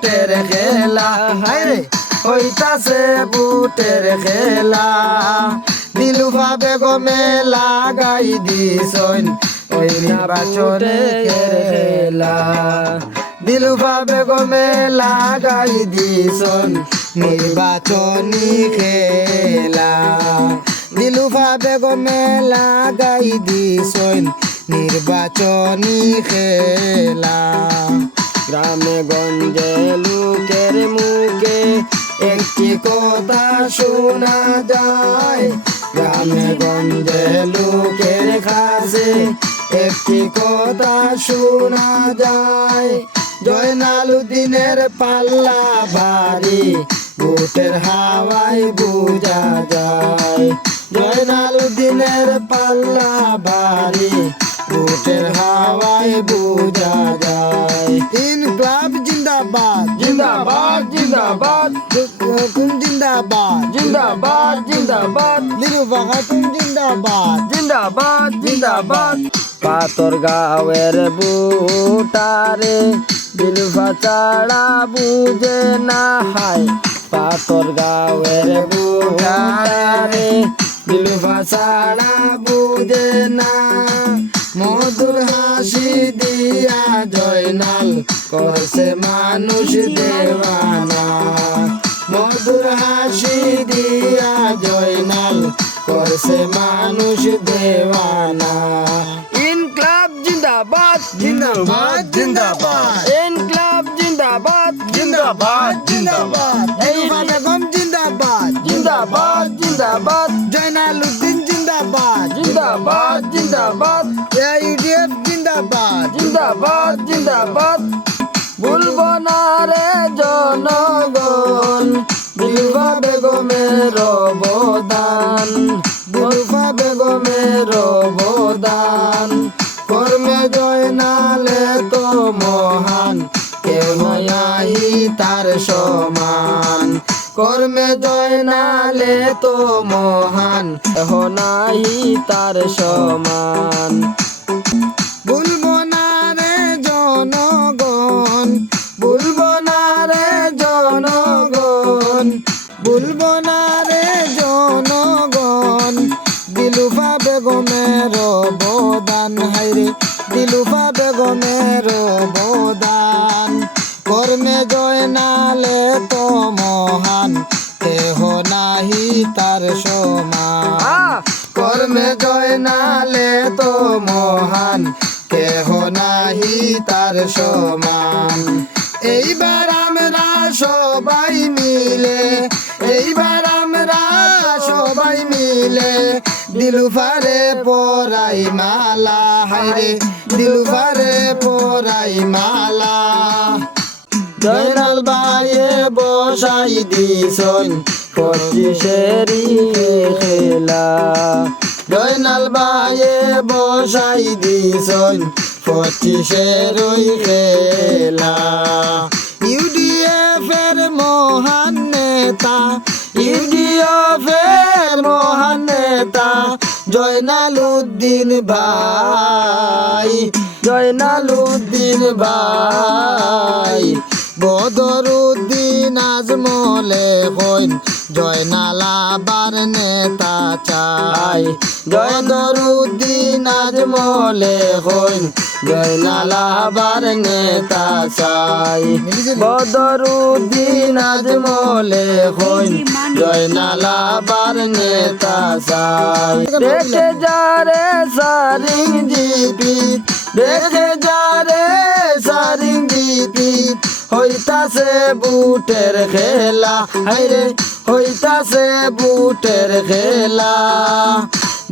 বুটের খেলা হায়রে হইতাছে বুটের খেলা দিলুফা বেগমে লাগাই দিছইন ওই নির্বাচনের খেলা দিলুফা বেগমে লাগাই দিছইন নির্বাচনী খেলা দিলুফা বেগমে লাগাই দিছইন নির্বাচনী খেলা গ্রামে গঞ্জে লোকের মুখে একটি কথা শোনা যায় গ্রামে গঞ্জে লোকের কাছে একটি কথা শোনা যায় জয়নালুদ্দিনের পাল্লা ভারী বুটের হাওয়ায় বোঝা যায় জয়নালুদ্দিনের পাল্লা ভারী বুটের হাওয়ায় বোঝা যায় ইনকলাব জিন্দাবাদ জিন্দাবাদ জিন্দাবাদ হুকুম জিন্দাবাদ জিন্দাবাদ জিন্দাবাদ দিলুফা খাতুন জিন্দাবাদ জিন্দাবাদ জিন্দাবাদ পাতর গাঁয়ের বুটারে দিলুফা ছাড়া বুঝে না হায় পাতর গাঁয়ের বুটারে দিলুফা ছাড়া বুঝে না মধুর হাসি দিয়া জয়নাল করছে মানুষ দেওয়ানা মধুর হাসি দিয়া জয়নাল করছে মানুষ দেওয়ানা ইনকলাব জিন্দাবাদ জিন্দাবাদ জিন্দাবাদ ইনকলাব জিন্দাবাদ জিন্দাবাদ জিন্দাবাদ দিলুফা বেগম জিন্দাবাদ জিন্দাবাদ জিন্দাবাদ জয়নালুদ্দিন জিন্দাবাদ জিন্দাবাদ জিন্দাবাদ ইউডিএফ জিন্দাবাদ জিন্দাবাদ জিন্দাবাদ ভুলবো না রে জনগণ দিলুফা বেগমের অবদান দিলুফা বেগমের অবদান কর্মে জয়নালে তো মহান কেউ নাই তার সমান কর্মে জয়নালে তো মহান কেহ নাই তার সমান ভুলবো না রে জনগণ ভুলবো না রে জনগণ ভুলবো না রে জনগণ দিলুফা বেগমের অবদান হায়রে দিলুফা বেগমের অবদান কর্মে জয়নালে তো মহান কেহ নাহি তার সমান কর্মে জয়নালে তো মহান কেহ নাহি তার সমান এইবার আমরা সবাই মিলে এইবার আমরা সবাই মিলে দিলুফারে পরাই মালা হায়রে দিলুফারে পরাই মালা জয়নাল বাইয়ে বসাই দিছইন 25-এরই খেলা জয়নাল বাইয়ে বসাই দিছইন 25-এরই খেলা ইউডিএফ এর মহান নেতা ইউডিএফ এর মহান নেতা জয়নালুদ্দিন ভাই জয়নালুদ্দিন ভাই বদরুদ্দিন আজমলে কইন জয়নাল আবার নেতা চাই বদরুদ্দিন আজমলে কইন জয়নাল আবার নেতা চাই বদরুদ্দিন আজমলে কইন জয়নাল আবার নেতা চাই দেখে যারে সারিং জিপি দেখে যারে সারিং জিপি হইতাছে বুটের খেলা হায়রে হইতাছে বুটের খেলা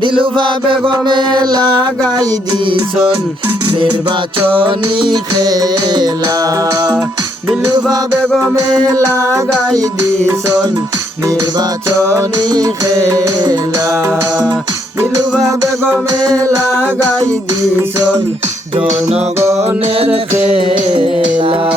দিলুফা বেগমে লাগাই দিছন নির্বাচনী খেলা দিলুফা বেগমে লাগাই দিছন নির্বাচনী খেলা দিলুফা বেগমে লাগাই দিছন জনগণের খেলা